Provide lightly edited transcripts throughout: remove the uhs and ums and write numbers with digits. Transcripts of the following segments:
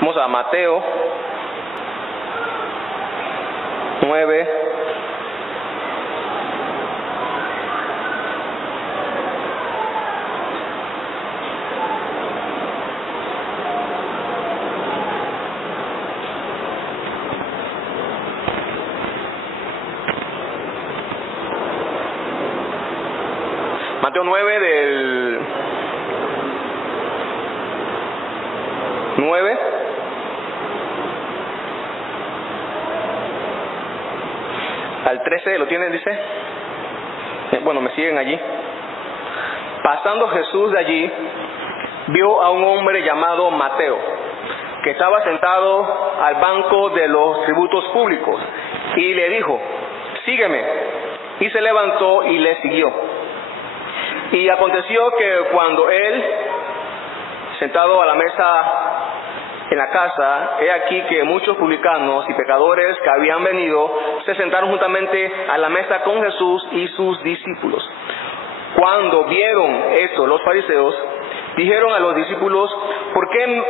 Vamos a Mateo 9. Mateo 9 del 9 al 13, ¿lo tienen? Dice. Bueno, me siguen allí. Pasando Jesús de allí, vio a un hombre llamado Mateo, que estaba sentado al banco de los tributos públicos, y le dijo: sígueme. Y se levantó y le siguió. Y aconteció que cuando él, sentado a la mesa en la casa, he aquí que muchos publicanos y pecadores que habían venido se sentaron juntamente a la mesa con Jesús y sus discípulos. Cuando vieron esto los fariseos, dijeron a los discípulos: ¿por qué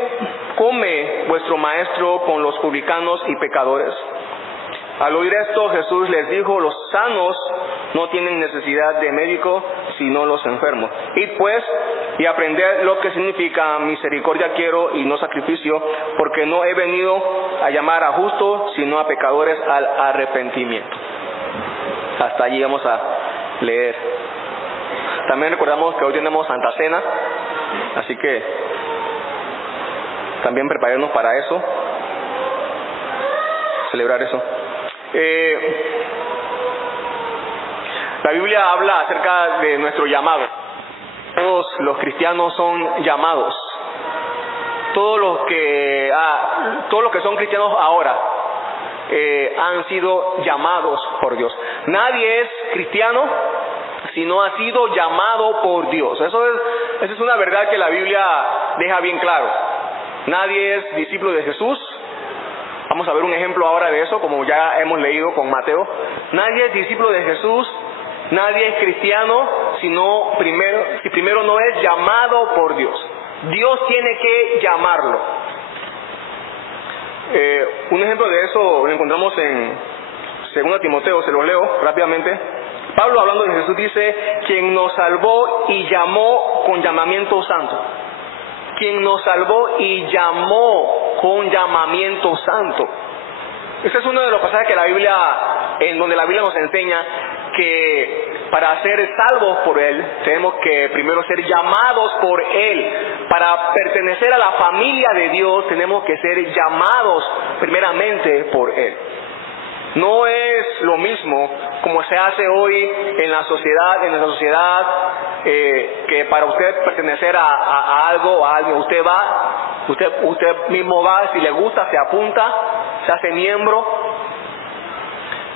come vuestro maestro con los publicanos y pecadores? Al oír esto, Jesús les dijo: los sanos no tienen necesidad de médico, sino los enfermos. Id pues y aprended lo que significa misericordia quiero y no sacrificio, porque no he venido a llamar a justos, sino a pecadores al arrepentimiento. Hasta allí vamos a leer. También recordamos que hoy tenemos Santa Cena, así que también prepararnos para eso, celebrar eso. La Biblia habla acerca de nuestro llamado. Todos los cristianos son llamados. Todos los que son cristianos ahora han sido llamados por Dios. Nadie es cristiano si no ha sido llamado por Dios. Esa es una verdad que la Biblia deja bien claro. Nadie es discípulo de Jesús. Vamos a ver un ejemplo ahora de eso, como ya hemos leído con Mateo. Nadie es discípulo de Jesús, nadie es cristiano, si primero no es llamado por Dios. Dios tiene que llamarlo. Un ejemplo de eso lo encontramos en 2 Timoteo, se lo leo rápidamente. Pablo, hablando de Jesús, dice: quien nos salvó y llamó con llamamiento santo. Quien nos salvó y llamó con llamamiento santo. Este es uno de los pasajes en donde la Biblia nos enseña que para ser salvos por Él tenemos que primero ser llamados por Él. Para pertenecer a la familia de Dios tenemos que ser llamados primeramente por Él. No es lo mismo como se hace hoy en nuestra sociedad, que para usted pertenecer a algo, a alguien, usted mismo va, si le gusta se apunta, se hace miembro,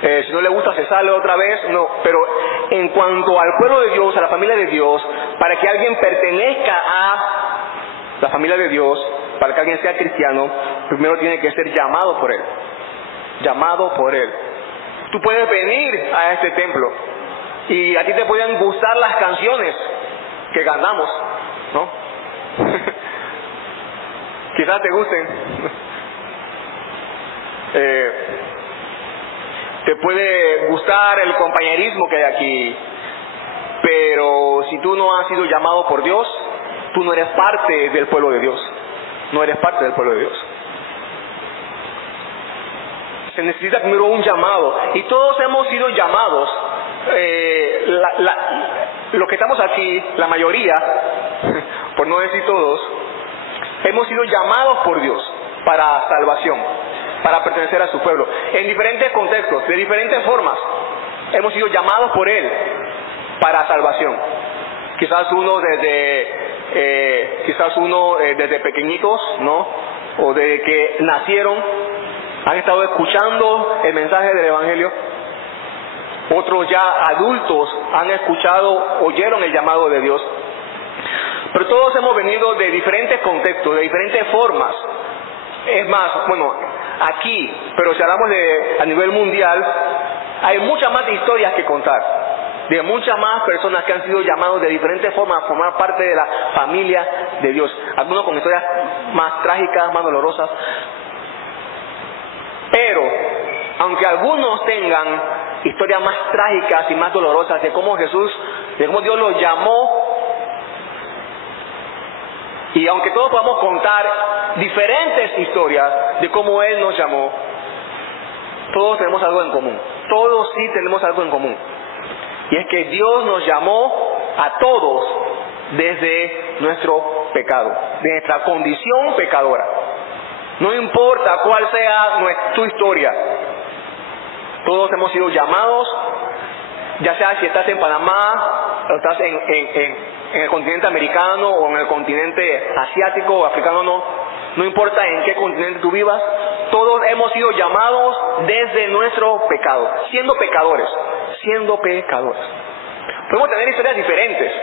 si no le gusta se sale otra vez. No, pero en cuanto al pueblo de Dios, a la familia de Dios, para que alguien pertenezca a la familia de Dios, para que alguien sea cristiano, primero tiene que ser llamado por Él. Llamado por Él. Tú puedes venir a este templo y a ti te pueden gustar las canciones que cantamos, ¿no? Quizás te gusten. Te puede gustar el compañerismo que hay aquí, pero si tú no has sido llamado por Dios, tú no eres parte del pueblo de Dios. No eres parte del pueblo de Dios. Se necesita primero un llamado, y todos hemos sido llamados. Los que estamos aquí, la mayoría, por no decir todos, hemos sido llamados por Dios para salvación, para pertenecer a su pueblo, en diferentes contextos, de diferentes formas. Hemos sido llamados por Él para salvación. Quizás uno desde pequeñitos, ¿no? O desde que nacieron han estado escuchando el mensaje del Evangelio. Otros ya adultos oyeron el llamado de Dios. Pero todos hemos venido de diferentes contextos, de diferentes formas. Es más, aquí, pero si hablamos a nivel mundial, hay muchas más historias que contar. de muchas más personas que han sido llamados de diferentes formas a formar parte de la familia de Dios. Algunos con historias más trágicas, más dolorosas. Pero, aunque algunos tengan historias más trágicas y más dolorosas de cómo Dios los llamó, y aunque todos podamos contar diferentes historias de cómo Él nos llamó, todos tenemos algo en común. Todos sí tenemos algo en común. Y es que Dios nos llamó a todos desde nuestro pecado, de nuestra condición pecadora. No importa cuál sea tu historia, todos hemos sido llamados, ya sea si estás en Panamá, o estás en el continente americano o en el continente asiático o africano, no importa en qué continente tú vivas, todos hemos sido llamados desde nuestro pecado, siendo pecadores. Podemos tener historias diferentes,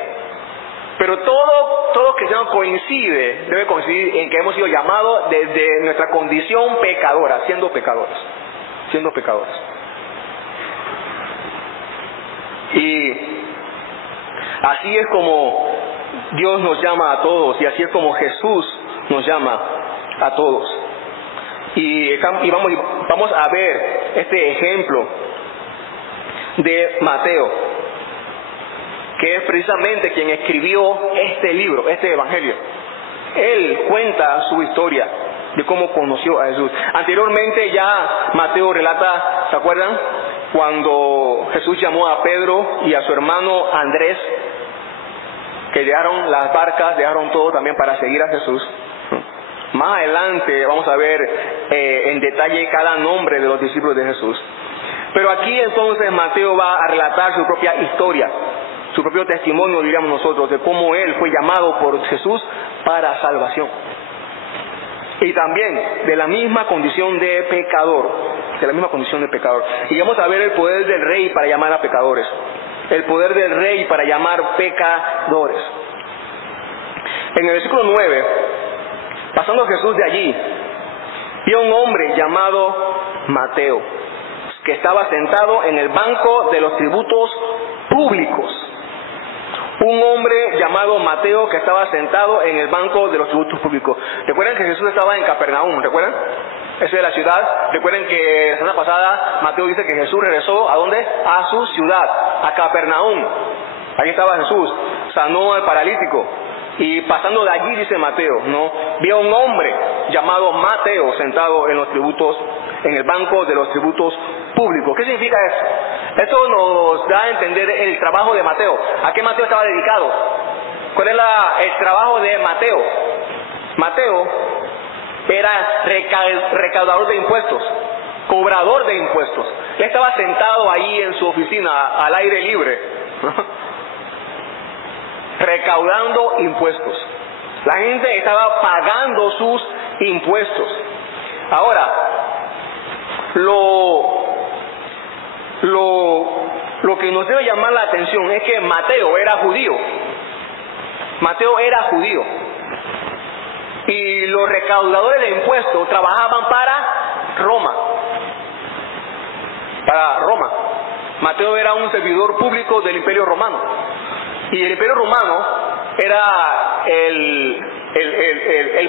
pero todo cristiano debe coincidir en que hemos sido llamados desde nuestra condición pecadora, siendo pecadores. Y así es como Dios nos llama a todos, y así es como Jesús nos llama a todos. Y vamos a ver este ejemplo de Mateo, que es precisamente quien escribió este libro, este evangelio. Él cuenta su historia de cómo conoció a Jesús. Anteriormente ya Mateo relata, ¿se acuerdan? Cuando Jesús llamó a Pedro y a su hermano Andrés, que dejaron las barcas, dejaron todo también para seguir a Jesús. Más adelante vamos a ver en detalle cada nombre de los discípulos de Jesús. Pero aquí entonces Mateo va a relatar su propia historia, su propio testimonio, diríamos nosotros, de cómo él fue llamado por Jesús para salvación. Y también de la misma condición de pecador, Y vamos a ver el poder del rey para llamar a pecadores, el poder del rey para llamar pecadores. En el versículo 9, pasando Jesús de allí, vio un hombre llamado Mateo, que estaba sentado en el banco de los tributos públicos. Un hombre llamado Mateo que estaba sentado en el banco de los tributos públicos. ¿Recuerdan que Jesús estaba en Capernaum? ¿Recuerdan? Esa es la ciudad. Recuerden que la semana pasada Mateo dice que Jesús regresó ¿a dónde? A su ciudad, a Capernaum. Ahí estaba Jesús, sanó al paralítico. Y pasando de allí, dice Mateo, vio un hombre llamado Mateo sentado en el banco de los tributos públicos. ¿Qué significa eso? Esto nos da a entender el trabajo de Mateo. ¿A qué Mateo estaba dedicado? ¿Cuál es el trabajo de Mateo? Mateo era recaudador de impuestos, cobrador de impuestos. Él estaba sentado ahí en su oficina al aire libre, recaudando impuestos. La gente estaba pagando sus impuestos. Ahora, lo que nos debe llamar la atención es que Mateo era judío. Y los recaudadores de impuestos trabajaban para Roma. Mateo era un servidor público del Imperio Romano. Y el Imperio Romano era el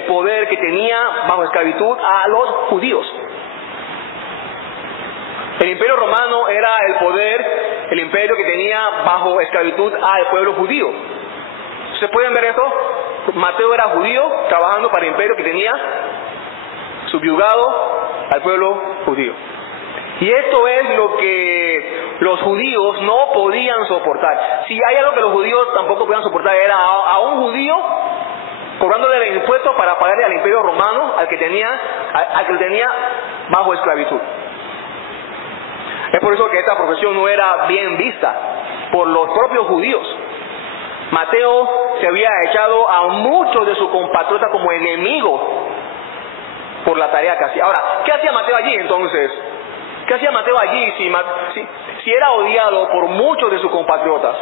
poder que tenía bajo esclavitud a los judíos. El Imperio Romano era el imperio que tenía bajo esclavitud al pueblo judío. ¿Ustedes pueden ver eso? Mateo era judío, trabajando para el imperio que tenía subyugado al pueblo judío. Y esto es lo que los judíos no podían soportar. Si hay algo que los judíos tampoco podían soportar, era a un judío cobrándole el impuesto para pagarle al imperio romano al que lo tenía bajo esclavitud. Es por eso que esta profesión no era bien vista por los propios judíos. Mateo se había echado a muchos de sus compatriotas como enemigos por la tarea que hacía. Ahora, ¿qué hacía Mateo allí entonces? ¿Qué hacía Mateo allí si era odiado por muchos de sus compatriotas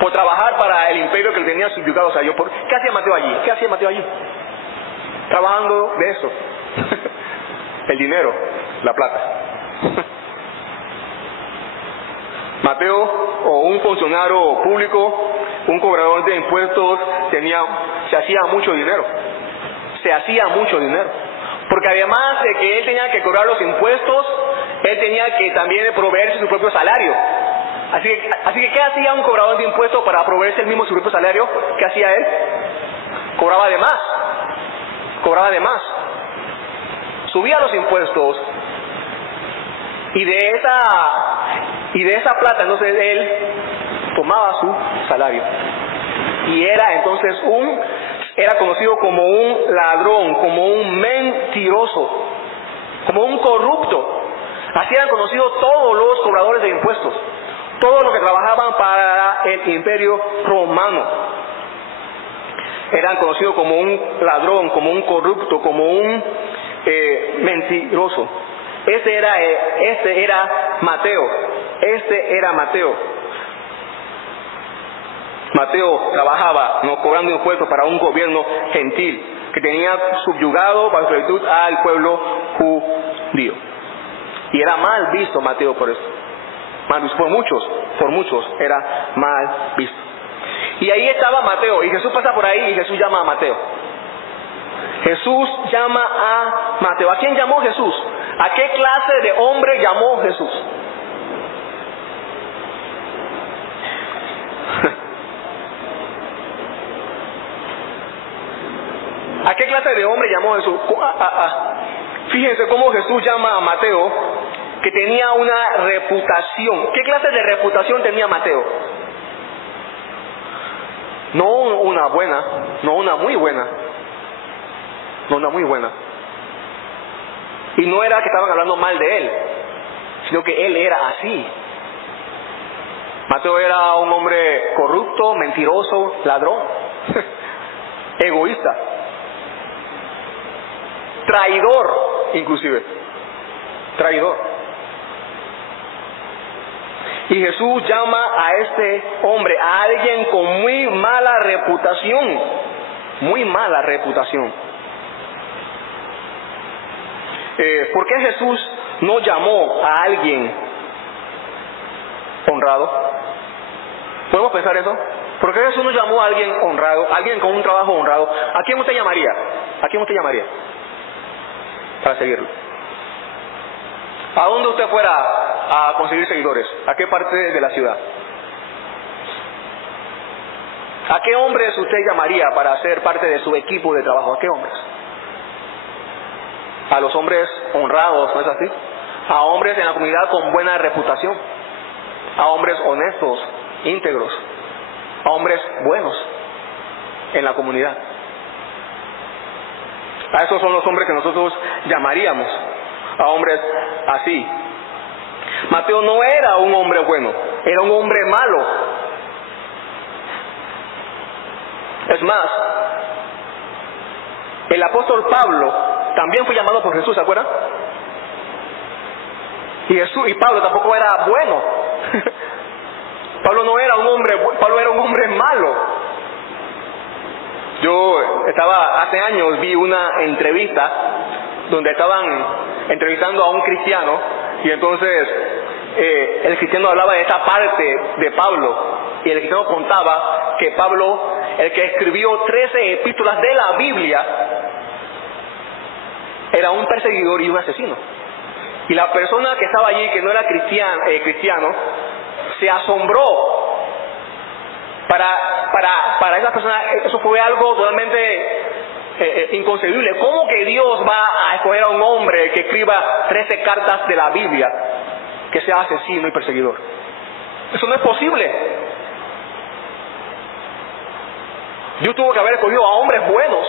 por trabajar para el imperio que le tenía subyugado? ¿Qué hacía Mateo allí? Trabajando de eso. El dinero, la plata. Mateo, o un funcionario público, un cobrador de impuestos, se hacía mucho dinero. Se hacía mucho dinero. Porque además de que él tenía que cobrar los impuestos, él tenía que también proveerse su propio salario. Así que ¿qué hacía un cobrador de impuestos para proveerse él mismo su propio salario? ¿Qué hacía él? Cobraba de más. Cobraba de más. Subía los impuestos y de esa plata entonces él tomaba su salario. Y era conocido como un ladrón, como un mentiroso, como un corrupto. Así eran conocidos todos los cobradores de impuestos, todos los que trabajaban para el imperio romano. Eran conocidos como un ladrón, como un corrupto, como un mentiroso. Este era Mateo. Mateo trabajaba cobrando impuestos para un gobierno gentil que tenía subyugado bajo esclavitud al pueblo judío. Y era mal visto Mateo por eso. Mal visto por muchos era mal visto. Y ahí estaba Mateo, y Jesús pasa por ahí y Jesús llama a Mateo. Jesús llama a Mateo. ¿A quién llamó Jesús? ¿A qué clase de hombre llamó Jesús? ¿A qué clase de hombre llamó Jesús? Fíjense cómo Jesús llama a Mateo, que tenía una reputación. ¿Qué clase de reputación tenía Mateo? No una buena, no una muy buena. No una muy buena. Y no era que estaban hablando mal de él, sino que él era así. Mateo era un hombre corrupto, mentiroso, ladrón, egoísta, traidor, inclusive, traidor. Y Jesús llama a este hombre, a alguien con muy mala reputación, muy mala reputación. ¿Por qué Jesús no llamó a alguien honrado? ¿Podemos pensar eso? ¿Por qué Jesús no llamó a alguien honrado, alguien con un trabajo honrado? ¿A quién usted llamaría? ¿A quién usted llamaría para seguirlo? ¿A dónde usted fuera a conseguir seguidores? ¿A qué parte de la ciudad? ¿A qué hombres usted llamaría para ser parte de su equipo de trabajo? ¿A qué hombres? A los hombres honrados, ¿no es así? A hombres en la comunidad con buena reputación, a hombres honestos, íntegros, a hombres buenos en la comunidad. A esos son los hombres que nosotros llamaríamos, a hombres así. Mateo no era un hombre bueno, era un hombre malo. Es más, el apóstol Pablo también fue llamado por Jesús, ¿se acuerdan? Y Pablo tampoco era bueno. Pablo no era un hombre, Pablo era un hombre malo. Yo hace años vi una entrevista donde estaban entrevistando a un cristiano, y entonces el cristiano hablaba de esa parte de Pablo, y el cristiano contaba que Pablo, el que escribió 13 epístolas de la Biblia, era un perseguidor y un asesino. Y la persona que estaba allí, que no era cristiano, se asombró. Para esa persona eso fue algo totalmente inconcebible. ¿Cómo que Dios va a escoger a un hombre que escriba 13 cartas de la Biblia que sea asesino y perseguidor? Eso no es posible. Dios tuvo que haber escogido a hombres buenos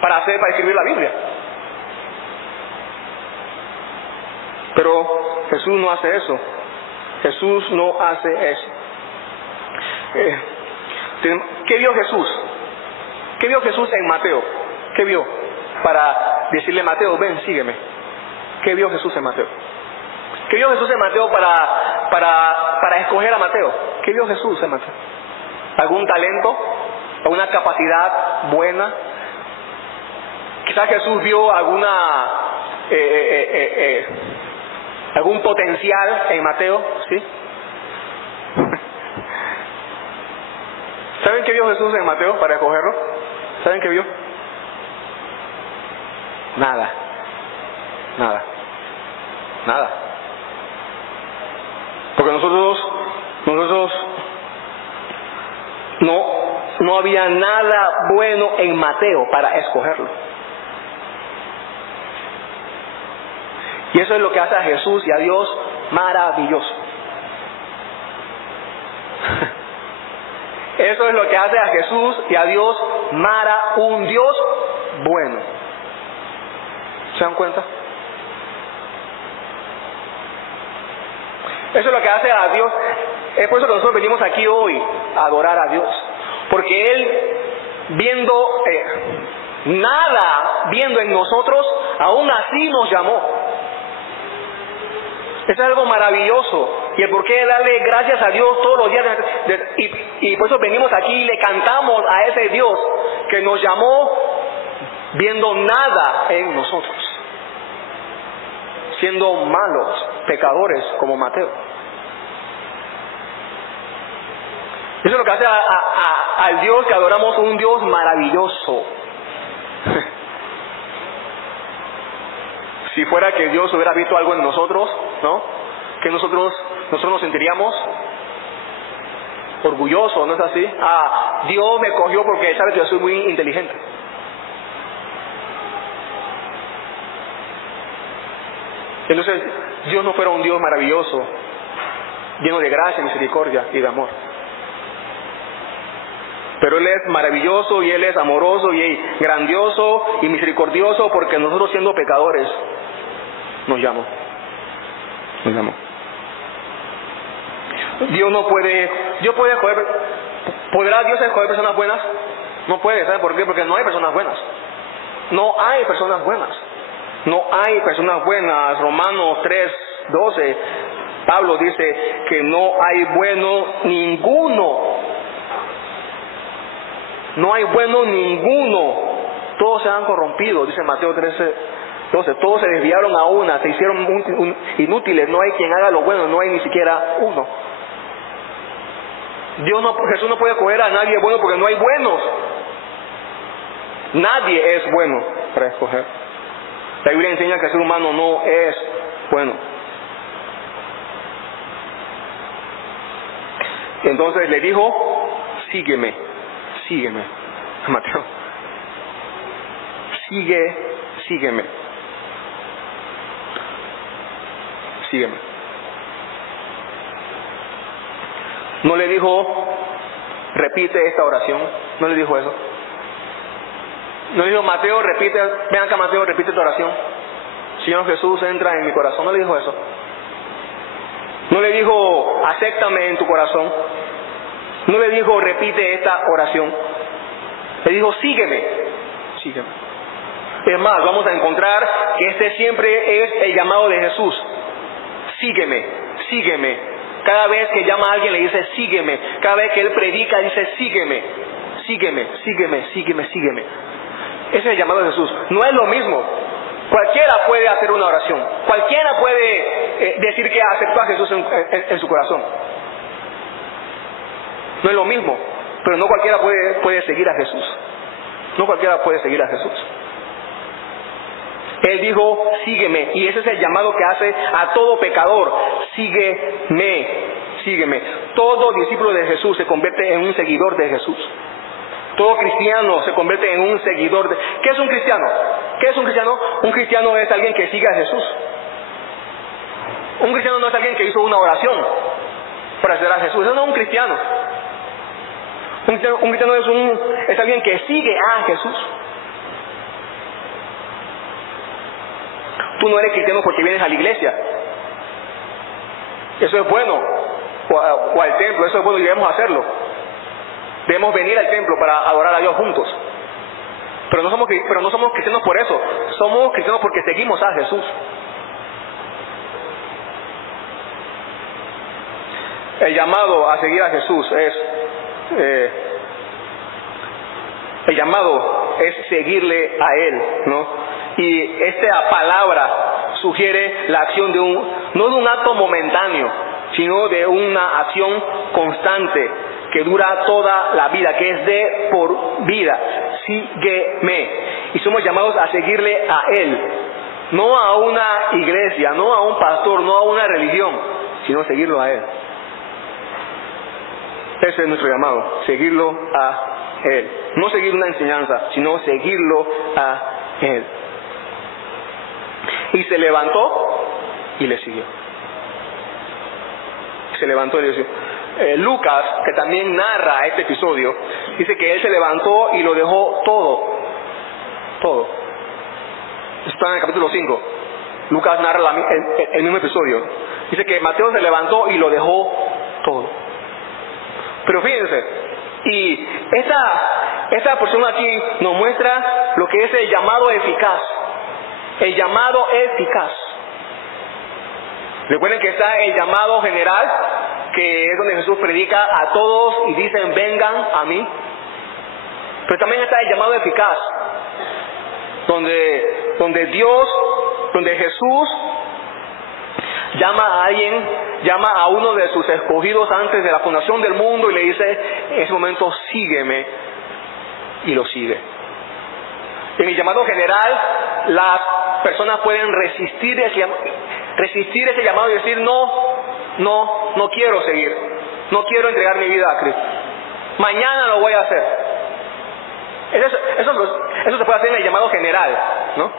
para escribir la Biblia. Pero Jesús no hace eso. Jesús no hace eso. ¿Qué vio Jesús? ¿Qué vio Jesús en Mateo? ¿Qué vio? Para decirle, Mateo, ven, sígueme. ¿Qué vio Jesús en Mateo? ¿Qué vio Jesús en Mateo para escoger a Mateo? ¿Qué vio Jesús en Mateo? ¿Algún talento? ¿Alguna capacidad buena? Quizás Jesús vio algún potencial en Mateo, ¿sí? ¿Saben qué vio Jesús en Mateo para escogerlo? ¿Saben qué vio? Nada. Porque nosotros no había nada bueno en Mateo para escogerlo. Y eso es lo que hace a Jesús y a Dios maravilloso. Eso es lo que hace a Jesús y a Dios un Dios bueno. ¿Se dan cuenta? Eso es lo que hace a Dios. Es por eso que nosotros venimos aquí hoy a adorar a Dios. Porque Él, viendo en nosotros, aún así nos llamó. Eso es algo maravilloso. Y el por qué darle gracias a Dios todos los días. Y por eso venimos aquí y le cantamos a ese Dios que nos llamó viendo nada en nosotros. Siendo malos, pecadores como Mateo. Eso es lo que hace al Dios que adoramos, un Dios maravilloso. Si fuera que Dios hubiera visto algo en nosotros, ¿no? Que nosotros nos sentiríamos orgullosos, ¿no es así? Dios me cogió porque sabe que yo soy muy inteligente. Entonces, Dios no fuera un Dios maravilloso, lleno de gracia, misericordia y de amor. Pero Él es maravilloso y Él es amoroso y grandioso y misericordioso porque nosotros siendo pecadores nos llamó. ¿Podrá Dios escoger personas buenas? No puede, ¿saben por qué? Porque no hay personas buenas. No hay personas buenas. Romanos 3:12, Pablo dice que no hay bueno ninguno. No hay bueno ninguno. Todos se han corrompido, dice Mateo 13:12. Todos se desviaron a una, se hicieron inútiles. No hay quien haga lo bueno, no hay ni siquiera uno. Jesús no puede escoger a nadie bueno porque no hay buenos. Nadie es bueno para escoger. La Biblia enseña que el ser humano no es bueno. Entonces le dijo, sígueme, Mateo. Sígueme. No le dijo, repite esta oración. No le dijo eso. No le dijo, Mateo, ven acá Mateo, repite tu oración. Señor Jesús, entra en mi corazón. No le dijo eso. No le dijo, acéptame en tu corazón. No le dijo, repite esta oración. Le dijo, sígueme. Es más, vamos a encontrar que este siempre es el llamado de Jesús. Sígueme. Cada vez que llama a alguien le dice, sígueme. Cada vez que Él predica dice, sígueme. Ese es el llamado de Jesús. No es lo mismo. Cualquiera puede hacer una oración. Cualquiera puede decir que aceptó a Jesús en su corazón. No es lo mismo. Pero no cualquiera puede seguir a Jesús. Él dijo, sígueme. Y ese es el llamado que hace a todo pecador. Sígueme. Todo discípulo de Jesús se convierte en un seguidor de Jesús. Todo cristiano se convierte en un seguidor de... ¿Qué es un cristiano? Un cristiano es alguien que sigue a Jesús. Un cristiano no es alguien que hizo una oración para seguir a Jesús. Eso no es un cristiano. Un cristiano es alguien que sigue a Jesús. Tú no eres cristiano porque vienes a la iglesia. Eso es bueno. O al templo, eso es bueno y debemos hacerlo. Debemos venir al templo para adorar a Dios juntos. Pero no somos cristianos por eso. Somos cristianos porque seguimos a Jesús. El llamado a seguir a Jesús el llamado es seguirle a Él, ¿no? Y esta palabra sugiere la acción no de un acto momentáneo, sino de una acción constante que dura toda la vida, que es de por vida. Sígueme. Y somos llamados a seguirle a Él. No a una iglesia, no a un pastor, no a una religión, sino seguirlo a Él. Ese es nuestro llamado, seguirlo a Él. No seguir una enseñanza, sino seguirlo a Él. Y se levantó y le siguió. Se levantó y le siguió. Lucas, que también narra este episodio, dice que él se levantó y lo dejó todo. Todo. Está en el capítulo 5. Lucas narra el mismo episodio. Dice que Mateo se levantó y lo dejó todo. Pero fíjense, y esta porción aquí nos muestra lo que es el llamado eficaz. El llamado eficaz. Recuerden que está el llamado general, que es donde Jesús predica a todos y dicen vengan a mí. Pero también está el llamado eficaz, donde Jesús llama a alguien, llama a uno de sus escogidos antes de la fundación del mundo y le dice, en ese momento sígueme, y lo sigue. En el llamado general, las personas pueden resistir ese llamado y decir, no quiero seguir, no quiero entregar mi vida a Cristo, mañana lo voy a hacer. Eso se puede hacer en el llamado general, ¿no?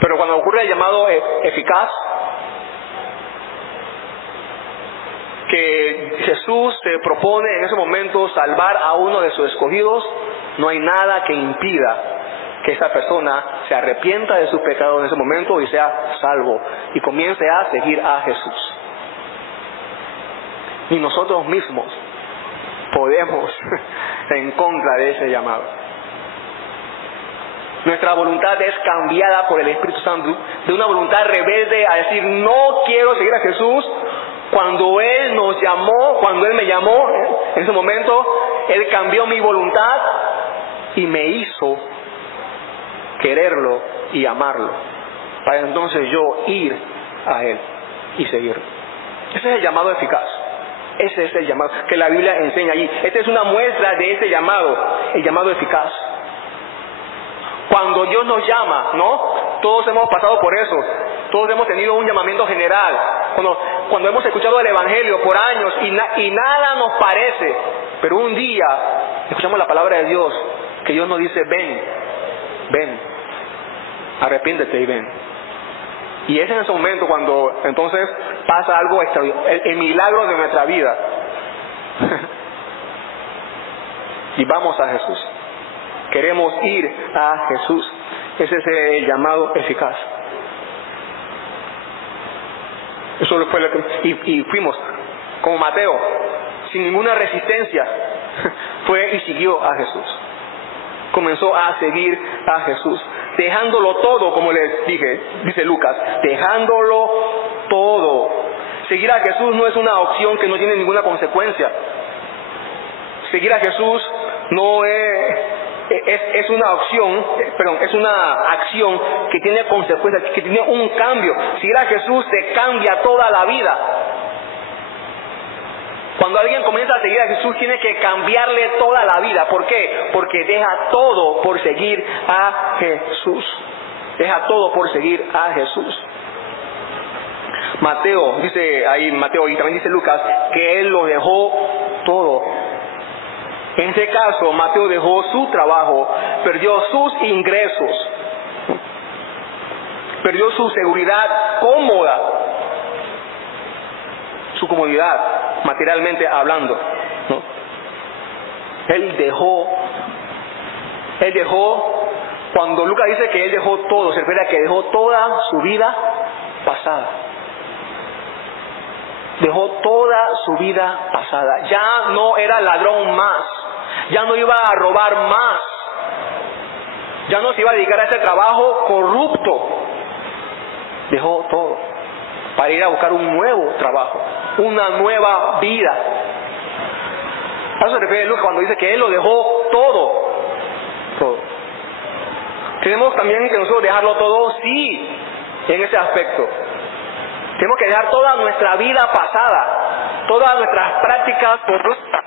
Pero cuando ocurre el llamado eficaz, que Jesús se propone en ese momento salvar a uno de sus escogidos, no hay nada que impida que esa persona se arrepienta de sus pecados en ese momento y sea salvo y comience a seguir a Jesús. Y nosotros mismos podemos en contra de ese llamado. Nuestra voluntad es cambiada por el Espíritu Santo de una voluntad rebelde a decir no quiero seguir a Jesús. Cuando Él nos llamó, cuando Él me llamó, en ese momento Él cambió mi voluntad y me hizo quererlo y amarlo, para entonces yo ir a Él y seguirlo. Ese es el llamado eficaz. Ese es el llamado que la Biblia enseña allí. Esta es una muestra de ese llamado, el llamado eficaz. Cuando Dios nos llama, ¿no? Todos hemos pasado por eso. Todos hemos tenido un llamamiento general. Cuando hemos escuchado el Evangelio por años y nada nos parece, pero un día escuchamos la palabra de Dios, que Dios nos dice, ven, arrepiéntete y ven. Y es en ese momento cuando entonces pasa algo extraordinario, el milagro de nuestra vida. Y vamos a Jesús. Queremos ir a Jesús. Ese es el llamado eficaz. Eso fue lo que... Y fuimos, como Mateo, sin ninguna resistencia, fue y siguió a Jesús. Comenzó a seguir a Jesús, dejándolo todo, como les dije, dice Lucas, dejándolo todo. Seguir a Jesús no es una opción que no tiene ninguna consecuencia. Seguir a Jesús no es una opción, es una acción que tiene consecuencias, que tiene un cambio. Seguir a Jesús te cambia toda la vida. Cuando alguien comienza a seguir a Jesús, tiene que cambiarle toda la vida. ¿Por qué? Porque deja todo por seguir a Jesús. Deja todo por seguir a Jesús. Mateo, dice ahí Mateo, y también dice Lucas, que él lo dejó todo. En este caso, Mateo dejó su trabajo, perdió sus ingresos, perdió su seguridad cómoda, su comodidad, materialmente hablando, ¿no? Él dejó, cuando Lucas dice que él dejó todo, se refiere a que dejó toda su vida pasada. Dejó toda su vida pasada. Ya no era ladrón más. Ya no iba a robar más. Ya no se iba a dedicar a ese trabajo corrupto. Dejó todo para ir a buscar un nuevo trabajo, una nueva vida. A eso se refiere Lucas cuando dice que él lo dejó todo. Todo. Tenemos también que nosotros dejarlo todo, sí, en ese aspecto. Tenemos que dejar toda nuestra vida pasada. todas nuestras prácticas corruptas.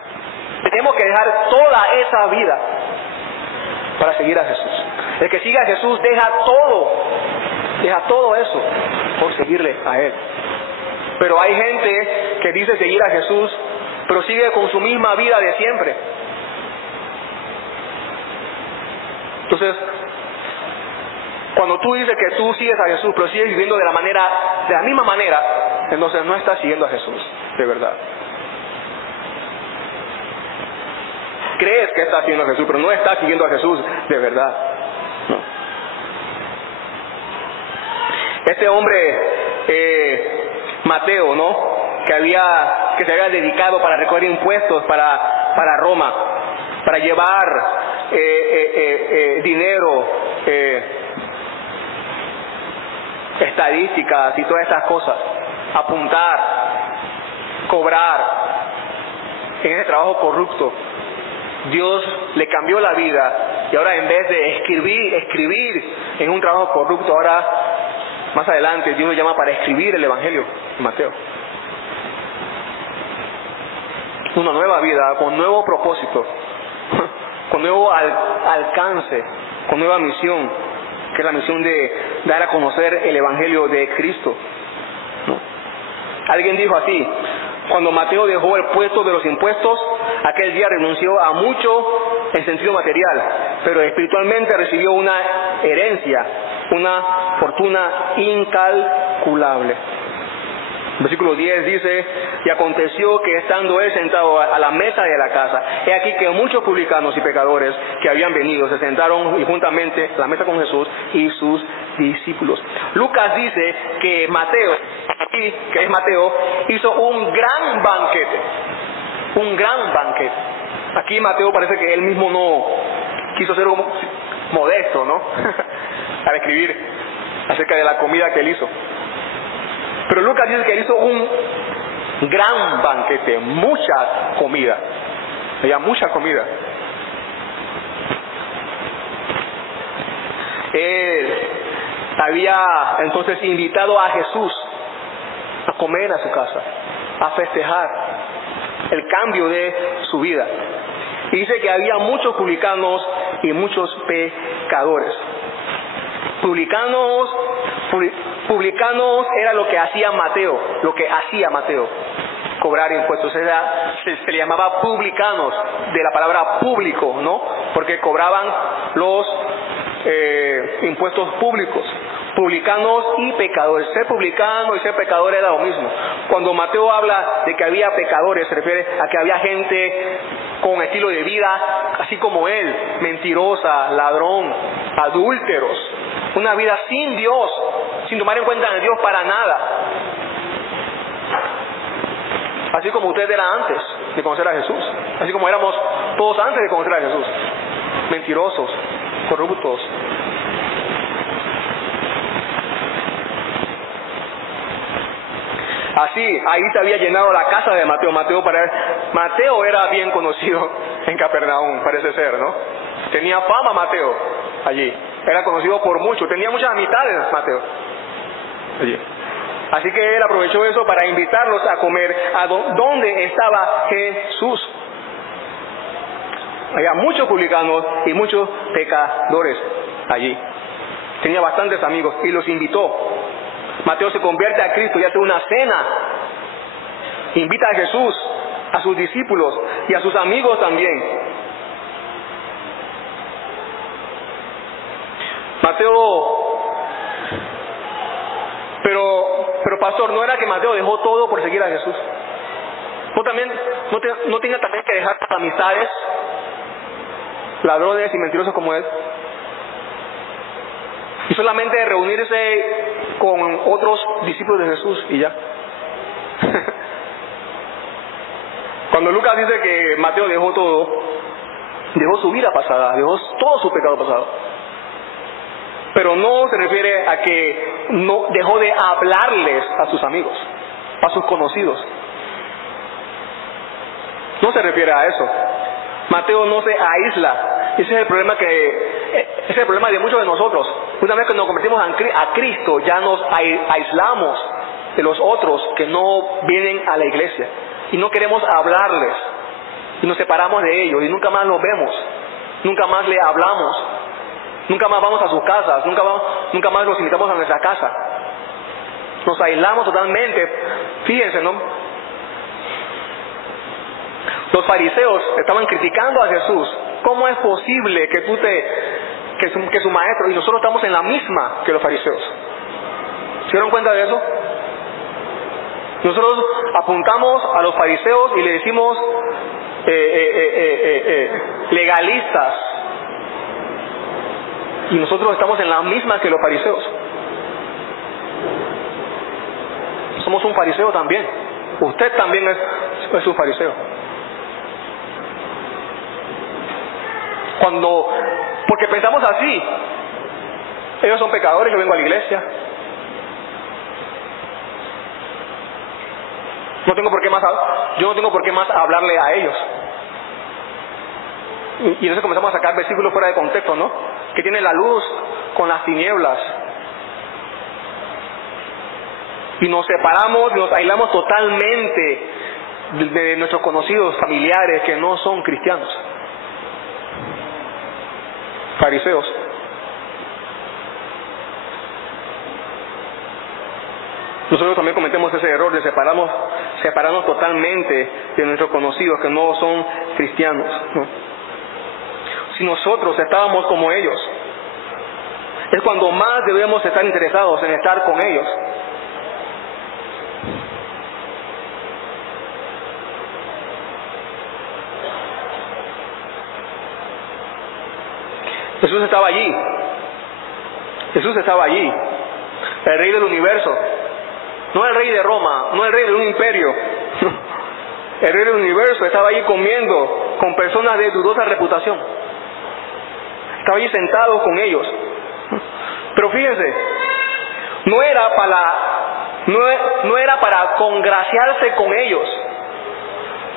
Tenemos que dejar toda esa vida para seguir a Jesús. El que sigue a Jesús deja todo eso por seguirle a Él. Pero hay gente que dice seguir a Jesús, pero sigue con su misma vida de siempre. Entonces, cuando tú dices que tú sigues a Jesús, pero sigues viviendo de la misma manera, entonces no estás siguiendo a Jesús, de verdad. Crees que estás siguiendo a Jesús, pero no estás siguiendo a Jesús, de verdad. No. Este hombre, Mateo, ¿no? Que se había dedicado para recoger impuestos para Roma, para llevar dinero, estadísticas y todas estas cosas, apuntar, cobrar, en ese trabajo corrupto. Dios le cambió la vida y ahora en vez de escribir en un trabajo corrupto, ahora más adelante Dios lo llama para escribir el Evangelio de Mateo. Una nueva vida, con nuevo propósito, con nuevo alcance, con nueva misión, que es la misión de dar a conocer el Evangelio de Cristo, ¿no? Alguien dijo así: cuando Mateo dejó el puesto de los impuestos, aquel día renunció a mucho en sentido material, pero espiritualmente recibió una herencia, una fortuna incalculable. Versículo 10 dice: y aconteció que estando él sentado a la mesa de la casa, he aquí que muchos publicanos y pecadores que habían venido se sentaron y juntamente a la mesa con Jesús y sus discípulos. Lucas dice que Mateo, hizo un gran banquete. Un gran banquete. Aquí Mateo parece que él mismo no quiso ser modesto, ¿no? Al escribir acerca de la comida que él hizo. Pero Lucas dice que él hizo un gran banquete, mucha comida. Había mucha comida. Él había entonces invitado a Jesús a comer a su casa, a festejar el cambio de su vida. Y dice que había muchos publicanos y muchos pecadores. Publicanos era lo que hacía Mateo, cobrar impuestos. Se le llamaba publicanos, de la palabra público, ¿no? Porque cobraban los impuestos públicos. Publicanos y pecadores. Ser publicano y ser pecador era lo mismo. Cuando Mateo habla de que había pecadores, se refiere a que había gente con estilo de vida así como él, mentirosa, ladrón, adúlteros, una vida sin Dios, sin tomar en cuenta a Dios para nada, así como usted era antes de conocer a Jesús, así como éramos todos antes de conocer a Jesús, mentirosos, corruptos. Así, ahí se había llenado la casa de Mateo. Mateo era bien conocido en Capernaum, parece ser, ¿no? Tenía fama Mateo allí. Era conocido por muchos. Tenía muchas amistades Mateo allí. Así que él aprovechó eso para invitarlos a comer a donde estaba Jesús. Había muchos publicanos y muchos pecadores allí. Tenía bastantes amigos y los invitó. Mateo se convierte a Cristo y hace una cena. Invita a Jesús, a sus discípulos y a sus amigos también. Mateo, pero pastor, ¿no era que Mateo dejó todo por seguir a Jesús? ¿No tenía también que dejar sus amistades, ladrones y mentirosos como él? Y solamente reunirse con otros discípulos de Jesús y ya. Cuando Lucas dice que Mateo dejó todo, dejó su vida pasada, dejó todo su pecado pasado. Pero no se refiere a que no dejó de hablarles a sus amigos, a sus conocidos. No se refiere a eso. Mateo no se aísla. Ese es el problema de muchos de nosotros. Una vez que nos convertimos a Cristo, ya nos aislamos de los otros que no vienen a la iglesia. y no queremos hablarles, y nos separamos de ellos, y nunca más los vemos, nunca más le hablamos, nunca más vamos a sus casas, nunca más los invitamos a nuestra casa. Nos aislamos totalmente. Fíjense, ¿no? Los fariseos estaban criticando a Jesús. ¿Cómo es posible que su maestro, y nosotros estamos en la misma que los fariseos? ¿Se dieron cuenta de eso? Nosotros apuntamos a los fariseos y le decimos legalistas, y nosotros estamos en la misma que los fariseos. Somos un fariseo también. Usted también es un fariseo. Porque pensamos así: ellos son pecadores, yo vengo a la iglesia, yo no tengo por qué más hablarle a ellos. Y entonces comenzamos a sacar versículos fuera de contexto, ¿no? Que tiene la luz con las tinieblas. Y nos separamos, nos aislamos totalmente de nuestros conocidos, familiares que no son cristianos. Fariseos. Nosotros también cometemos ese error de separarnos totalmente de nuestros conocidos que no son cristianos, ¿no? Si nosotros estábamos como ellos, es cuando más debemos estar interesados en estar con ellos. Jesús estaba allí. Jesús estaba allí. El rey del universo. No el rey de Roma, no el rey de un imperio. El rey del universo estaba allí comiendo con personas de dudosa reputación. Estaba allí sentado con ellos. Pero fíjense, no era para congraciarse con ellos.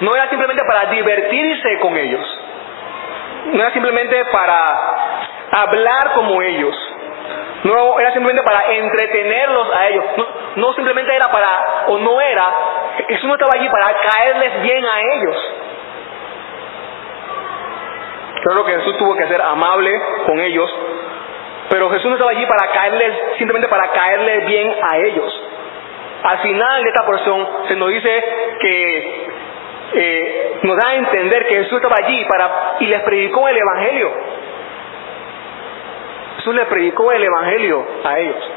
No era simplemente para divertirse con ellos. No era simplemente para hablar como ellos. No era simplemente para entretenerlos a ellos. No simplemente era Jesús no estaba allí para caerles bien a ellos. Claro que Jesús tuvo que ser amable con ellos, pero Jesús no estaba allí simplemente para caerles bien a ellos. Al final de esta porción se nos dice que nos da a entender que Jesús estaba allí y les predicó el Evangelio. Jesús les predicó el Evangelio a ellos.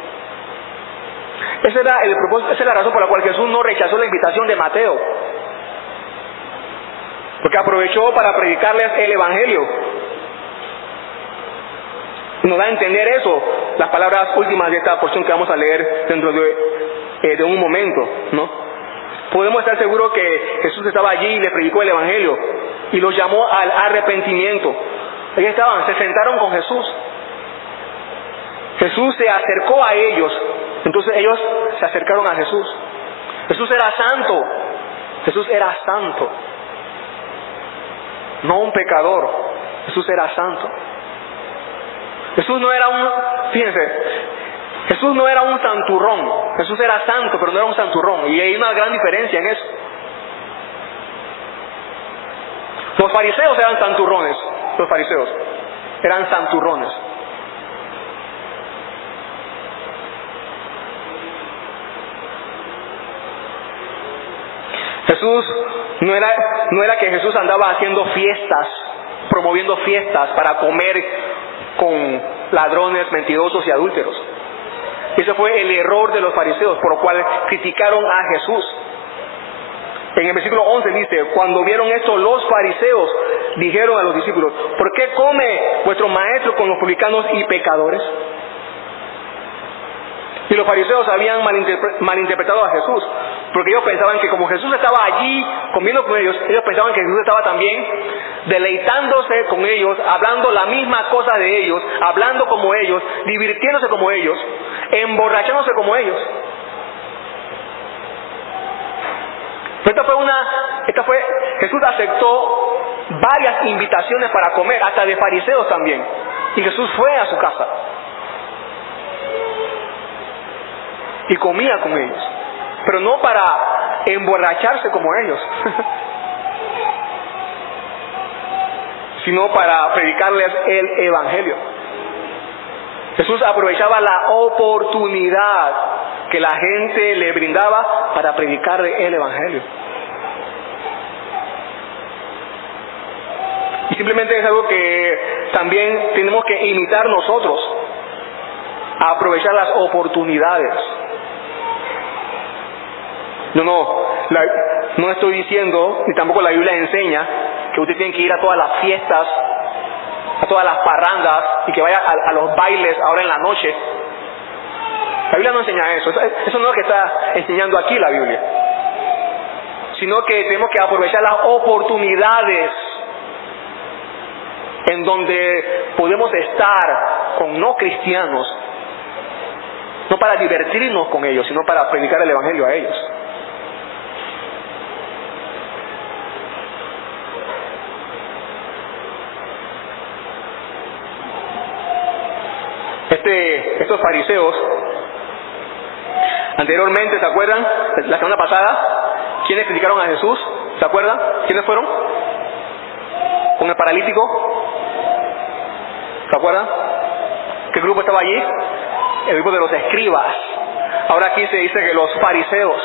Ese era el propósito, esa es la razón por la cual Jesús no rechazó la invitación de Mateo, porque aprovechó para predicarles el Evangelio. Nos da a entender eso las palabras últimas de esta porción que vamos a leer dentro de un momento, ¿no? Podemos estar seguros que Jesús estaba allí y les predicó el Evangelio y los llamó al arrepentimiento. Ellos se sentaron con Jesús. Jesús se acercó a ellos, entonces ellos se acercaron a Jesús. Jesús era santo. Jesús era santo, no un pecador. Jesús era santo. Jesús no era Jesús no era un santurrón. Jesús era santo, pero no era un santurrón. Y hay una gran diferencia en eso. Los fariseos eran santurrones. Los fariseos eran santurrones. Jesús no era que Jesús andaba haciendo fiestas, promoviendo fiestas para comer con ladrones, mentirosos y adúlteros. Ese fue el error de los fariseos, por lo cual criticaron a Jesús. En el versículo 11 dice: cuando vieron esto, los fariseos dijeron a los discípulos: ¿por qué come vuestro maestro con los publicanos y pecadores? Y los fariseos habían malinterpretado a Jesús, porque ellos pensaban que como Jesús estaba allí comiendo con ellos pensaban que Jesús estaba también deleitándose con ellos, hablando la misma cosa de ellos, hablando como ellos, divirtiéndose como ellos, emborrachándose como ellos. Jesús aceptó varias invitaciones para comer, hasta de fariseos también, y Jesús fue a su casa y comía con ellos, pero no para emborracharse como ellos, sino para predicarles el Evangelio. Jesús aprovechaba la oportunidad que la gente le brindaba para predicar el Evangelio. Y simplemente es algo que también tenemos que imitar nosotros, a aprovechar las oportunidades. No estoy diciendo, ni tampoco la Biblia enseña, que usted tiene que ir a todas las fiestas, a todas las parrandas, y que vaya a los bailes ahora en la noche. La Biblia no enseña eso. Eso no es lo que está enseñando aquí la Biblia. Sino que tenemos que aprovechar las oportunidades en donde podemos estar con no cristianos, no para divertirnos con ellos, sino para predicar el Evangelio a ellos. Estos fariseos, anteriormente, ¿se acuerdan? La semana pasada, ¿quiénes criticaron a Jesús? ¿Se acuerdan? ¿Quiénes fueron? ¿Con el paralítico? ¿Se acuerdan? ¿Qué grupo estaba allí? El grupo de los escribas. Ahora aquí se dice que los fariseos.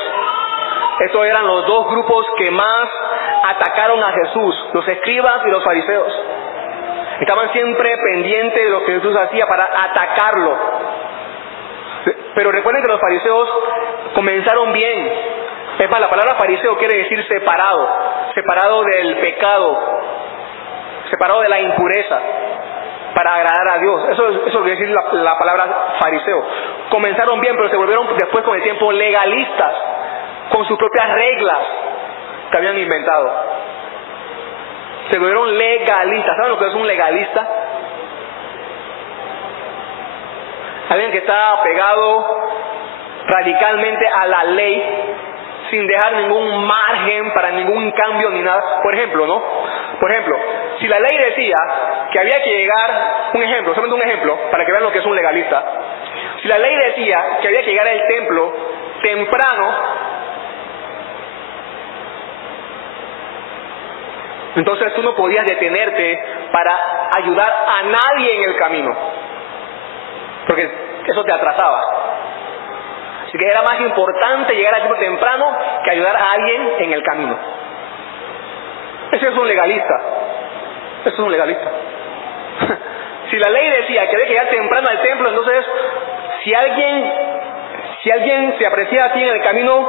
Estos eran los dos grupos que más atacaron a Jesús, los escribas y los fariseos. Estaban siempre pendientes de lo que Jesús hacía para atacarlo. Pero recuerden que los fariseos comenzaron bien. Es más, la palabra fariseo quiere decir separado, separado del pecado, separado de la impureza, para agradar a Dios. Eso quiere decir la palabra fariseo. Comenzaron bien, pero se volvieron después con el tiempo legalistas, con sus propias reglas que habían inventado. Se volvieron legalistas. ¿Saben lo que es un legalista? Alguien que está pegado radicalmente a la ley, sin dejar ningún margen para ningún cambio ni nada. Por ejemplo, si la ley decía que había que llegar, solamente un ejemplo, para que vean lo que es un legalista. Si la ley decía que había que llegar al templo temprano, entonces tú no podías detenerte para ayudar a nadie en el camino, porque eso te atrasaba. Así que era más importante llegar al templo temprano que ayudar a alguien en el camino. Ese es un legalista. Eso es un legalista. Si la ley decía que había que llegar temprano al templo, entonces si alguien se apreciaba a ti en el camino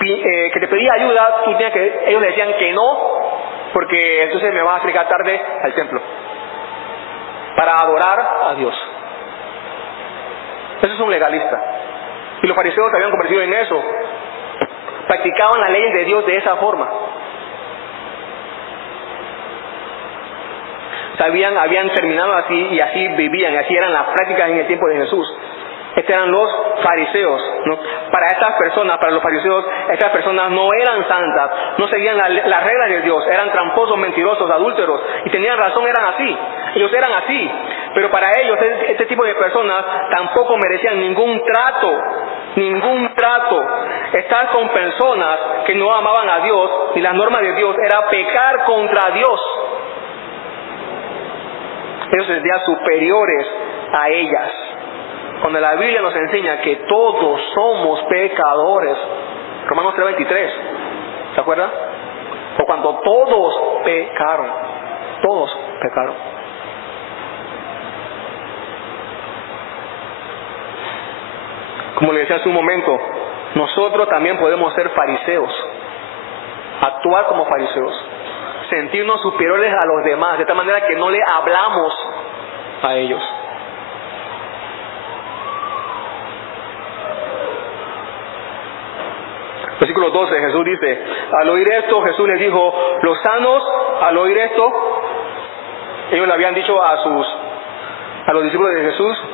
que te pedía ayuda, ellos le decían que no, porque entonces me vas a acercar tarde al templo para adorar a Dios. Eso es un legalista. Y los fariseos se habían convertido en eso. Practicaban las leyes de Dios de esa forma. Habían terminado así y así vivían, y así eran las prácticas en el tiempo de Jesús. Estos eran los fariseos, ¿no? Para estas personas, para los fariseos, estas personas no eran santas, no seguían las reglas de Dios, eran tramposos, mentirosos, adúlteros, y tenían razón, eran así, ellos eran así. Pero para ellos, este tipo de personas tampoco merecían ningún trato. Estar con personas que no amaban a Dios y las normas de Dios era pecar contra Dios. Ellos se sentían superiores a ellas. Cuando la Biblia nos enseña que todos somos pecadores, Romanos 3:23, ¿se acuerdan? O cuando todos pecaron. Como le decía hace un momento, nosotros también podemos ser fariseos, actuar como fariseos, sentirnos superiores a los demás, de tal manera que no le hablamos a ellos. Versículo 12, Jesús dice, al oír esto, Jesús les dijo, los sanos, al oír esto, ellos le habían dicho a los discípulos de Jesús,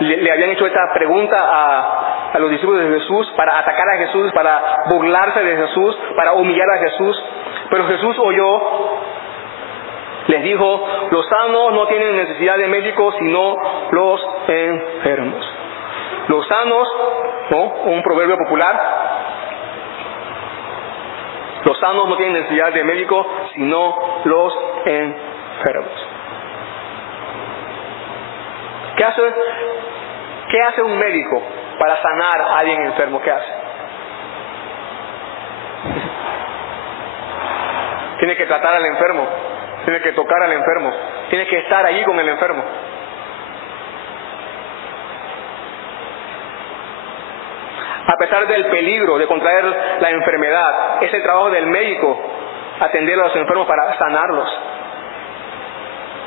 le habían hecho esta pregunta a los discípulos de Jesús para atacar a Jesús, para burlarse de Jesús, para humillar a Jesús. Pero Jesús oyó, les dijo, los sanos no tienen necesidad de médicos, sino los enfermos. Los sanos, ¿no? Un proverbio popular, Los sanos no tienen necesidad de médico, sino los enfermos. ¿Qué hace un médico para sanar a alguien enfermo? ¿Qué hace? Tiene que tratar al enfermo, tiene que tocar al enfermo, tiene que estar allí con el enfermo. A pesar del peligro de contraer la enfermedad, es el trabajo del médico atender a los enfermos para sanarlos.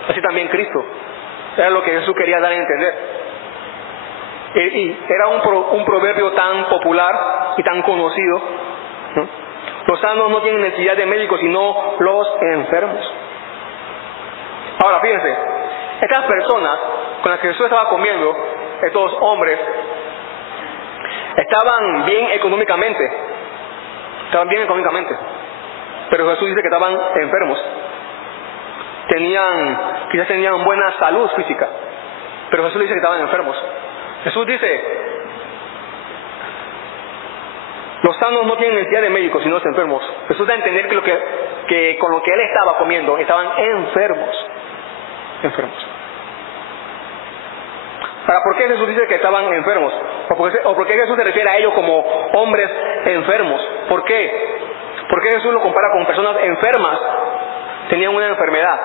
Así también Cristo. Era lo que Jesús quería dar a entender. Y era un proverbio tan popular y tan conocido, ¿no? Los sanos no tienen necesidad de médicos, sino los enfermos. Ahora, fíjense, estas personas con las que Jesús estaba comiendo, estos hombres, estaban bien económicamente. Pero Jesús dice que estaban enfermos. Quizás tenían buena salud física, pero Jesús dice que estaban enfermos. Jesús dice, los sanos no tienen necesidad de médicos, sino los enfermos. Jesús da a entender que con lo que él estaba comiendo estaban enfermos. Ahora, ¿por qué Jesús dice que estaban enfermos? ¿O por qué Jesús se refiere a ellos como hombres enfermos? ¿Por qué? ¿Por qué Jesús lo compara con personas enfermas? Tenían una enfermedad,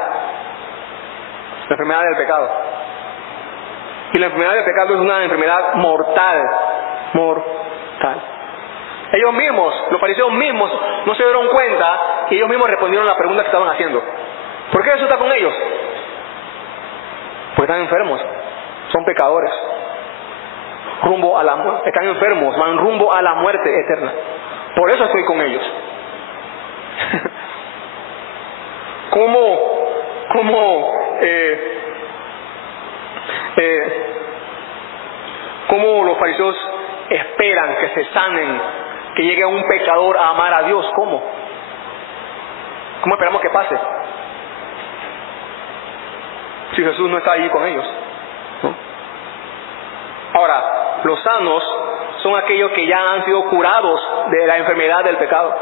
la enfermedad del pecado. Y la enfermedad del pecado es una enfermedad mortal. Ellos mismos, los fariseos mismos, no se dieron cuenta y ellos mismos respondieron a la pregunta que estaban haciendo. ¿Por qué Jesús está con ellos? Porque están enfermos, son pecadores. Están enfermos, van rumbo a la muerte eterna. Por eso estoy con ellos. ¿Cómo los fariseos esperan que se sanen, que llegue un pecador a amar a Dios? ¿Cómo esperamos que pase? Si Jesús no está allí con ellos, ¿no? Ahora, los sanos son aquellos que ya han sido curados de la enfermedad del pecado.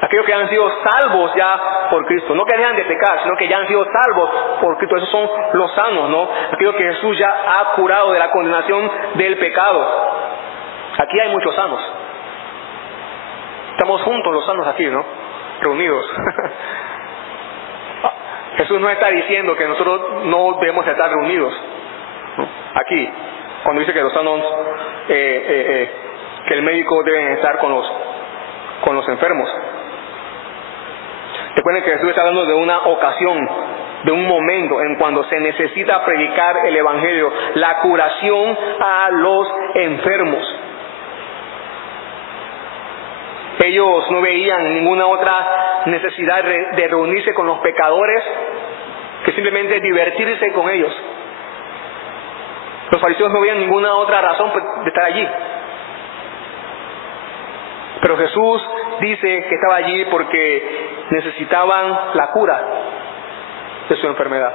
Aquellos que han sido salvos ya por Cristo. No que dejan de pecar, sino que ya han sido salvos por Cristo. Esos son los sanos, ¿no? Aquellos que Jesús ya ha curado de la condenación del pecado. Aquí hay muchos sanos. Estamos juntos los sanos aquí, ¿no? Reunidos. Jesús no está diciendo que nosotros no debemos estar reunidos, ¿no? Aquí, cuando dice que los sanos, que el médico debe estar con los enfermos. Recuerden que Jesús está hablando de una ocasión, de un momento en cuando se necesita predicar el Evangelio, la curación a los enfermos. Ellos no veían ninguna otra necesidad de reunirse con los pecadores que simplemente divertirse con ellos. Los fariseos no veían ninguna otra razón de estar allí. Pero Jesús dice que estaba allí porque necesitaban la cura de su enfermedad,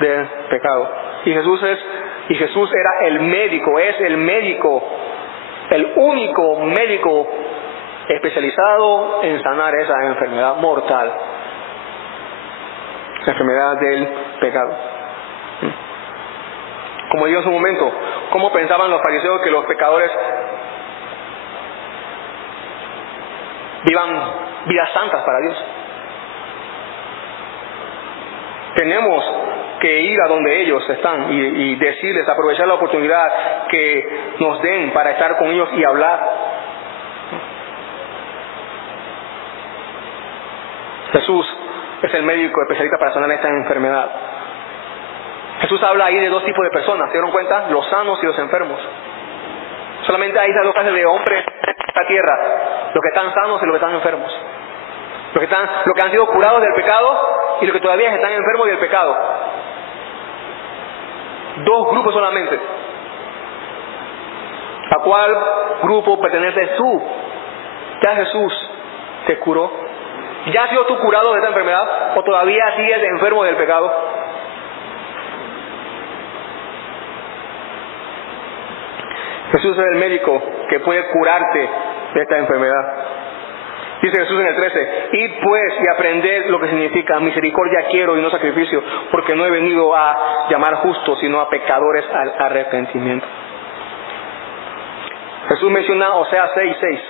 del pecado. Y Jesús era el médico, es el médico, el único médico especializado en sanar esa enfermedad mortal, la enfermedad del pecado. Como digo en su momento, ¿cómo pensaban los fariseos que los pecadores vivan vidas santas para Dios? Tenemos que ir a donde ellos están y decirles, aprovechar la oportunidad que nos den para estar con ellos y hablar. Jesús es el médico especialista para sanar esta enfermedad. Jesús habla ahí de dos tipos de personas, ¿se dieron cuenta? Los sanos y los enfermos. Solamente hay esas dos clases de hombres en esta tierra, los que están sanos y los que están enfermos. Los que han sido curados del pecado y los que todavía están enfermos del pecado. Dos grupos solamente. ¿A cuál grupo perteneces tú? Ya Jesús te curó. ¿Ya has sido tú curado de esta enfermedad o todavía sigues enfermo del pecado? Jesús es el médico que puede curarte de esta enfermedad. Dice Jesús en el 13, id pues y aprended lo que significa misericordia quiero y no sacrificio, porque no he venido a llamar justos, sino a pecadores al arrepentimiento. Jesús menciona Oseas 6:6.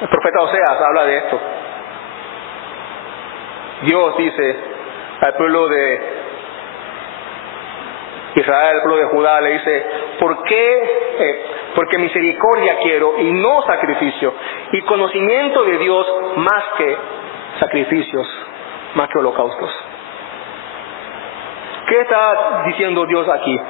El profeta Oseas habla de esto. Dios dice al pueblo de Israel, al pueblo de Judá, le dice, ¿por qué? Porque misericordia quiero y no sacrificio, y conocimiento de Dios más que sacrificios, más que holocaustos. ¿Qué está diciendo Dios aquí?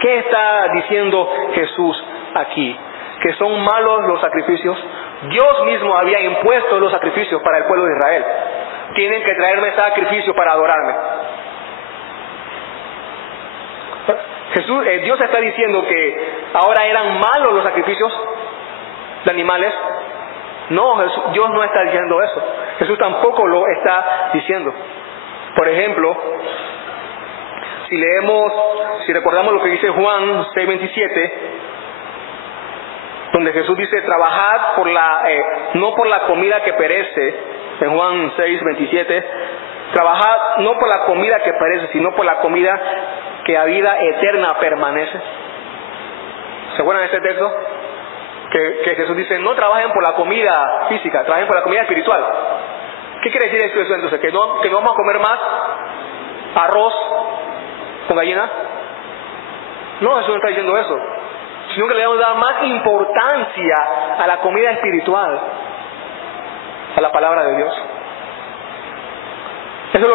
¿Qué está diciendo Jesús aquí? ¿Que son malos los sacrificios? Dios mismo había impuesto los sacrificios para el pueblo de Israel. Tienen que traerme sacrificio para adorarme. Dios está diciendo que ahora eran malos los sacrificios de animales. No, Dios no está diciendo eso. Jesús tampoco lo está diciendo. Por ejemplo, si recordamos lo que dice Juan 6:27, donde Jesús dice, trabajad no por la comida que perece, en Juan 6:27, trabajad no por la comida que perece, sino por la comida que a vida eterna permanece. ¿Se acuerdan de ese texto? Que Jesús dice, no trabajen por la comida física, trabajen por la comida espiritual. ¿Qué quiere decir eso entonces? ¿Que no vamos a comer más arroz con gallina? No, Jesús no está diciendo eso, sino que le vamos a dar más importancia a la comida espiritual, a la palabra de Dios. Eso es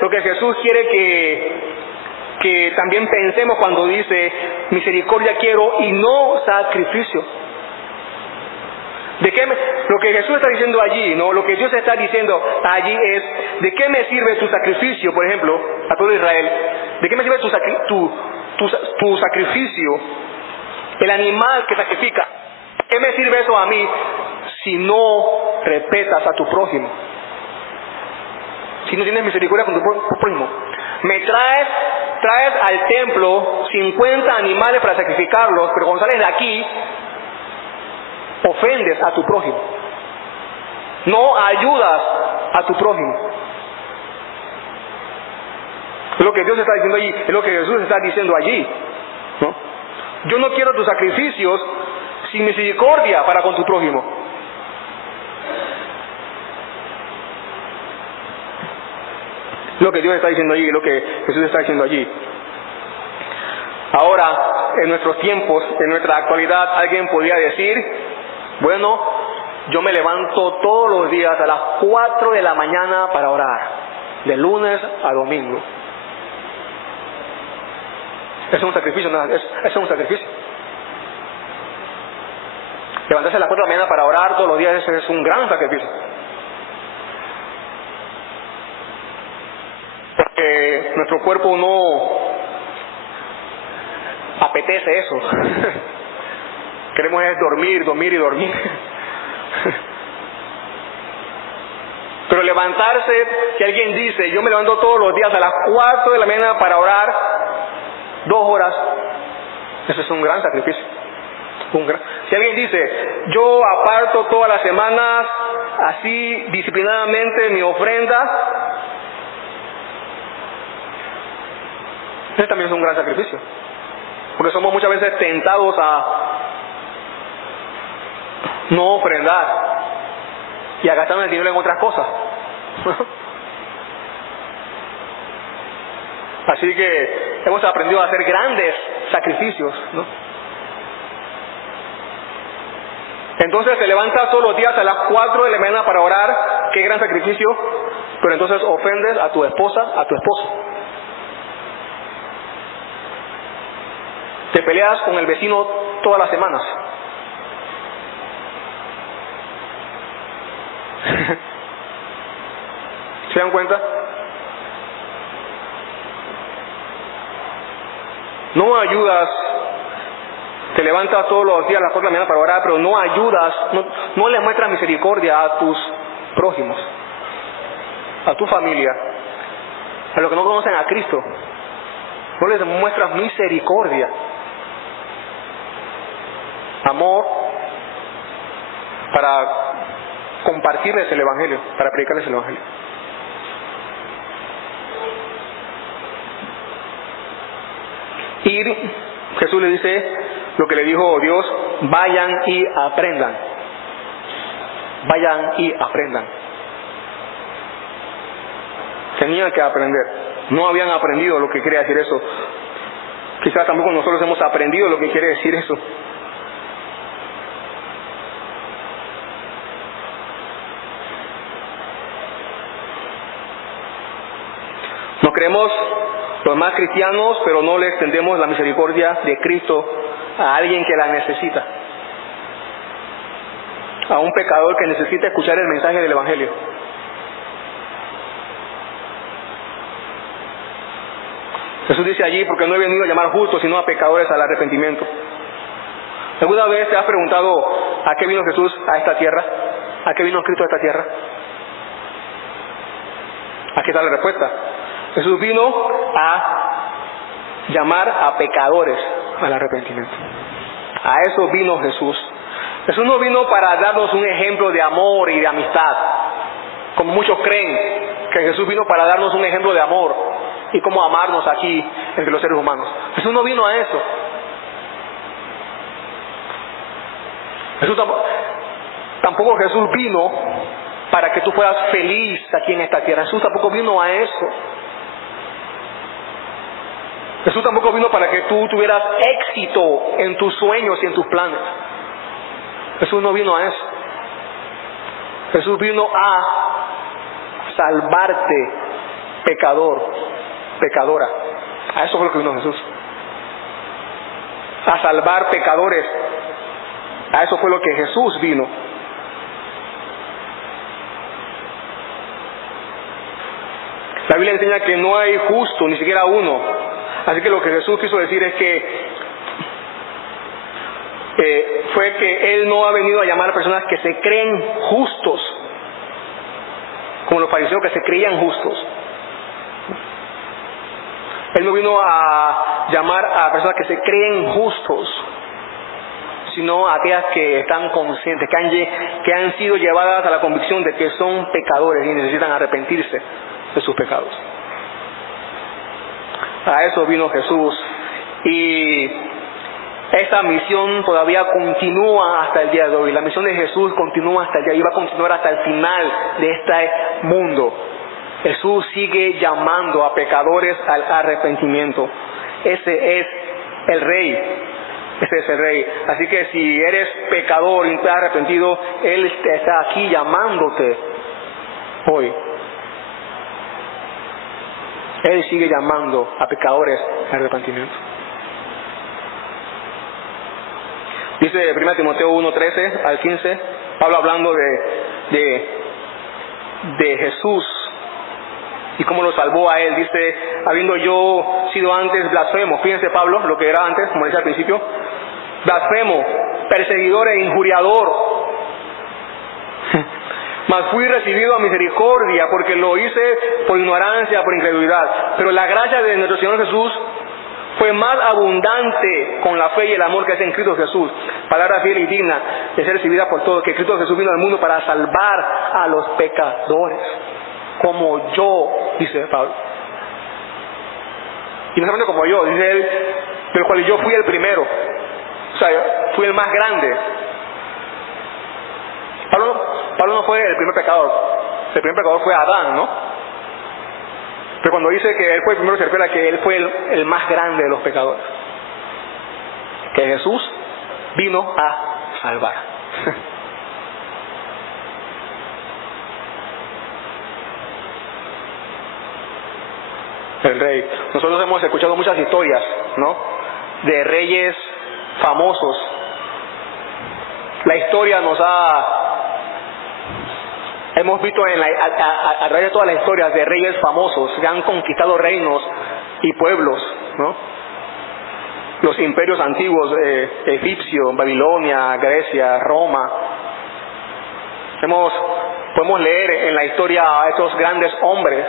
lo que Jesús quiere que también pensemos cuando dice misericordia quiero y no sacrificio. Lo que Jesús está diciendo allí, ¿no? Lo que Dios está diciendo allí es, ¿de qué me sirve tu sacrificio, por ejemplo, a todo Israel? ¿De qué me sirve tu sacrificio, el animal que sacrifica? ¿Qué me sirve eso a mí si no respetas a tu prójimo? Si no tienes misericordia con tu prójimo. Me traes al templo 50 animales para sacrificarlos, pero cuando sales de aquí, ofendes a tu prójimo. No ayudas a tu prójimo. Es lo que Dios está diciendo allí, es lo que Jesús está diciendo allí, ¿no? Yo no quiero tus sacrificios sin misericordia para con tu prójimo. Lo que Dios está diciendo allí, lo que Jesús está diciendo allí. Ahora, en nuestros tiempos, en nuestra actualidad, alguien podría decir, bueno, yo me levanto todos los días a las 4 de la mañana para orar, de lunes a domingo. Eso es un sacrificio, ¿no? Eso es un sacrificio. Levantarse a las 4 de la mañana para orar todos los días, eso es un gran sacrificio. Porque nuestro cuerpo no apetece eso. Queremos es dormir. Pero levantarse, si alguien dice, yo me levanto todos los días a las 4 de la mañana para orar 2 horas, eso es un gran sacrificio. Si alguien dice, yo aparto todas las semanas así disciplinadamente mi ofrenda, ese también es un gran sacrificio. Porque somos muchas veces tentados a no ofrendar y a gastar el dinero en otras cosas. Así que hemos aprendido a hacer grandes sacrificios, ¿no? Entonces te levantas todos los días a las 4 de la mañana para orar, qué gran sacrificio, pero entonces ofendes a tu esposa, a tu esposo. Te peleas con el vecino todas las semanas. ¿Se dan cuenta? No ayudas, te levantas todos los días a las 4 de la mañana para orar, pero no ayudas, no le muestras misericordia a tus prójimos, a tu familia, a los que no conocen a Cristo. No les muestras misericordia, amor, para compartirles el Evangelio, para predicarles el Evangelio. Ir, Jesús le dice lo que le dijo Dios: vayan y aprendan. Vayan y aprendan. Tenían que aprender. No habían aprendido lo que quiere decir eso. Quizás tampoco nosotros hemos aprendido lo que quiere decir eso. Nos creemos los más cristianos, pero no le extendemos la misericordia de Cristo a alguien que la necesita. A un pecador que necesita escuchar el mensaje del Evangelio. Jesús dice allí: porque no he venido a llamar justos, sino a pecadores al arrepentimiento. ¿Alguna vez te has preguntado a qué vino Jesús a esta tierra? ¿A qué vino Cristo a esta tierra? Aquí está la respuesta. Jesús vino a llamar a pecadores al arrepentimiento. A eso vino Jesús. Jesús no vino para darnos un ejemplo de amor y de amistad, como muchos creen que Jesús vino para darnos un ejemplo de amor y cómo amarnos aquí entre los seres humanos. Jesús no vino a eso. Tampoco Jesús vino para que tú fueras feliz aquí en esta tierra. Jesús tampoco vino a eso. Jesús tampoco vino para que tú tuvieras éxito en tus sueños y en tus planes. Jesús no vino a eso. Jesús vino a salvarte, pecador, pecadora. A eso fue lo que vino Jesús. A salvar pecadores. A eso fue lo que Jesús vino. La Biblia enseña que no hay justo, ni siquiera uno. Así que lo que Jesús quiso decir es que fue que Él no ha venido a llamar a personas que se creen justos, como los fariseos que se creían justos. Él no vino a llamar a personas que se creen justos, sino a aquellas que están conscientes, que han sido llevadas a la convicción de que son pecadores y necesitan arrepentirse de sus pecados. A eso vino Jesús, y esta misión todavía continúa hasta el día de hoy. La misión de Jesús continúa hasta el día y va a continuar hasta el final de este mundo. Jesús sigue llamando a pecadores al arrepentimiento. Ese es el Rey. Ese es el Rey. Así que si eres pecador y no te has arrepentido, Él está aquí llamándote hoy. Él sigue llamando a pecadores al arrepentimiento. Dice 1 Timoteo 1:13 al 15, Pablo hablando de Jesús y cómo lo salvó a él. Dice: habiendo yo sido antes blasfemo. Fíjense Pablo lo que era antes, como decía al principio: blasfemo, perseguidor e injuriador. Mas fui recibido a misericordia, porque lo hice por ignorancia, por incredulidad. Pero la gracia de nuestro Señor Jesús fue más abundante con la fe y el amor que es en Cristo Jesús. Palabra fiel y digna de ser recibida por todos, que Cristo Jesús vino al mundo para salvar a los pecadores, como yo, dice Pablo. Y no solamente como yo, dice él, del cual yo fui el primero. O sea, fui el más grande. Pablo no fue el primer pecador. El primer pecador fue Adán, ¿no? Pero cuando dice que él fue el primero, se refiere a que él fue el más grande de los pecadores. Que Jesús vino a salvar. El Rey. Nosotros hemos escuchado muchas historias, ¿no? De reyes famosos. La historia hemos visto a través de todas las historias de reyes famosos que han conquistado reinos y pueblos, ¿no? Los imperios antiguos, egipcio, Babilonia, Grecia, Roma. Podemos leer en la historia a estos grandes hombres.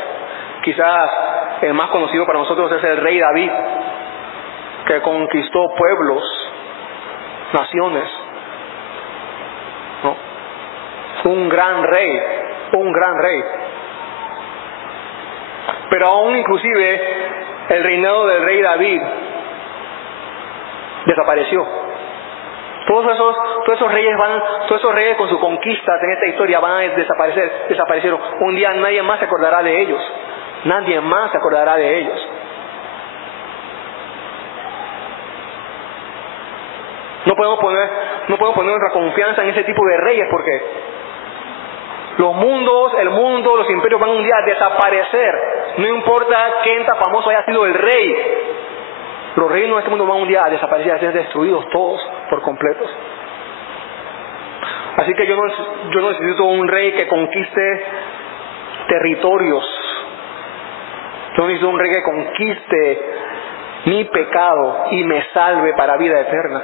Quizás el más conocido para nosotros es el rey David, que conquistó pueblos, naciones, ¿no? un gran rey, un gran rey. Pero aún inclusive el reinado del rey David desapareció. Todos esos reyes con sus conquistas en esta historia van a desaparecieron. Un día nadie más se acordará de ellos. Nadie más se acordará de ellos. No podemos poner nuestra confianza en ese tipo de reyes porque el mundo, los imperios van un día a desaparecer. No importa qué tan famoso haya sido el rey. Los reinos de este mundo van un día a desaparecer, a ser destruidos todos por completos. Así que yo no necesito un rey que conquiste territorios. Yo necesito un rey que conquiste mi pecado y me salve para vida eterna.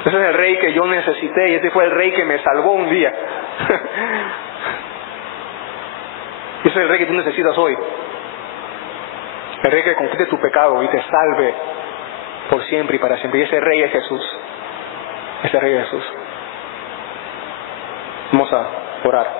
Ese es el rey que yo necesité y ese fue el rey que me salvó un día. Ese es el rey que tú necesitas hoy. El rey que conquiste tu pecado y te salve por siempre y para siempre. Y ese rey es Jesús. Ese rey es Jesús. Vamos a orar.